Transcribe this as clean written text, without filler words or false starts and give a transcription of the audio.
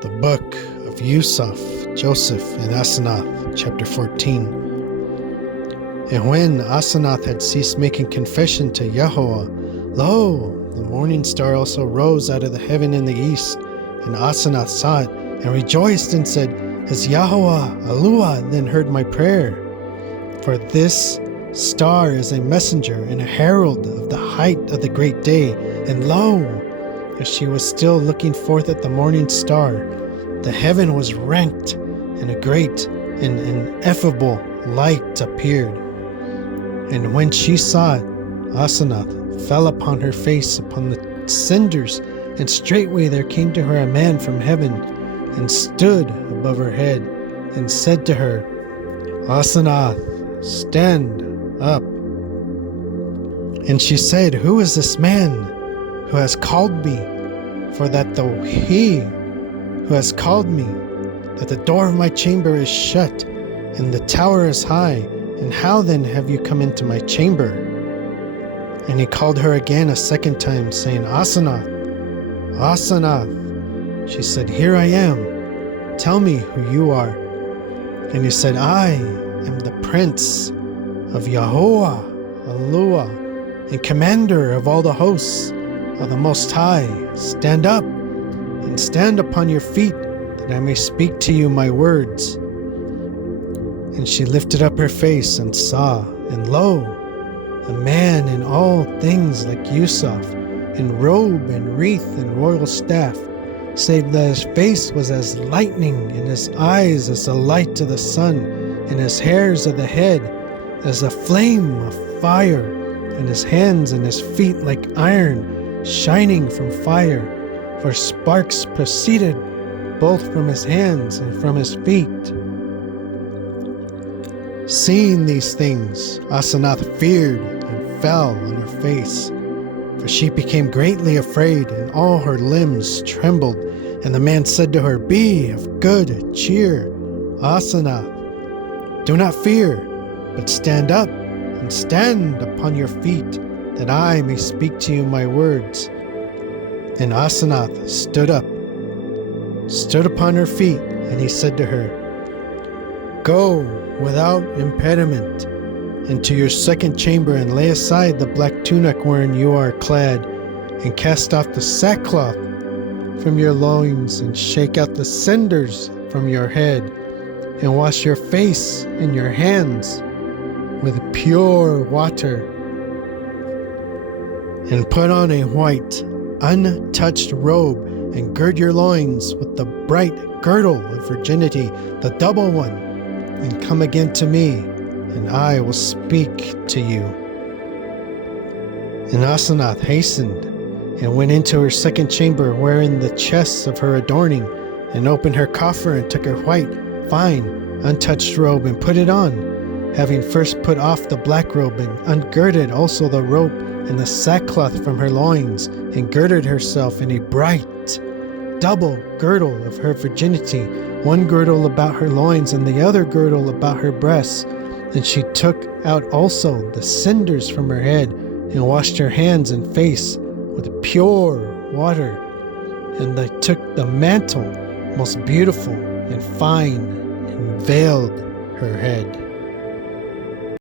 The book of Yusaf, Joseph, and Asenath, chapter 14. And when Asenath had ceased making confession to Yahweh, lo, the morning star also rose out of the heaven in the east. And Asenath saw it, and rejoiced, and said, Has Yahweh, Eluah, then heard my prayer? For this star is a messenger and a herald of the height of the great day. And lo, as she was still looking forth at the morning star, the heaven was rent, and a great and ineffable light appeared. And when she saw it, Asenath fell upon her face upon the cinders, and straightway there came to her a man from heaven, and stood above her head, and said to her, Asenath, stand up. And she said, Who is this man who has called me? For that though he who has called me, that the door of my chamber is shut, and the tower is high, and how then have you come into my chamber? And he called her again a second time, saying, Asenath, Asenath. She said, Here I am. Tell me who you are. And he said, I am the prince of Yahweh, Eluah, and commander of all the hosts of the Most High. Stand up, and stand upon your feet, that I may speak to you my words. And she lifted up her face and saw, and lo, a man in all things like Yusaf, in robe and wreath and royal staff, save that his face was as lightning, and his eyes as the light of the sun, and his hairs of the head as a flame of fire, and his hands and his feet like iron, shining from fire, for sparks proceeded both from his hands and from his feet. Seeing these things, Asenath feared and fell on her face, for she became greatly afraid, and all her limbs trembled. And the man said to her, Be of good cheer, Asenath. Do not fear, but stand up, and stand upon your feet, that I may speak to you my words. And Asenath stood upon her feet, and he said to her, Go without impediment into your second chamber, and lay aside the black tunic wherein you are clad, and cast off the sackcloth from your loins, and shake out the cinders from your head, and wash your face and your hands with pure water, and put on a white, untouched robe, and gird your loins with the bright girdle of virginity, the double one, and come again to me, and I will speak to you. And Asenath hastened, and went into her second chamber, wherein the chests of her adorning, and opened her coffer, and took her white, fine, untouched robe, and put it on, having first put off the black robe, and ungirded also the rope and the sackcloth from her loins, and girded herself in a bright double girdle of her virginity, one girdle about her loins, and the other girdle about her breasts. And she took out also the cinders from her head, and washed her hands and face with pure water. And they took the mantle most beautiful and fine, and veiled her head.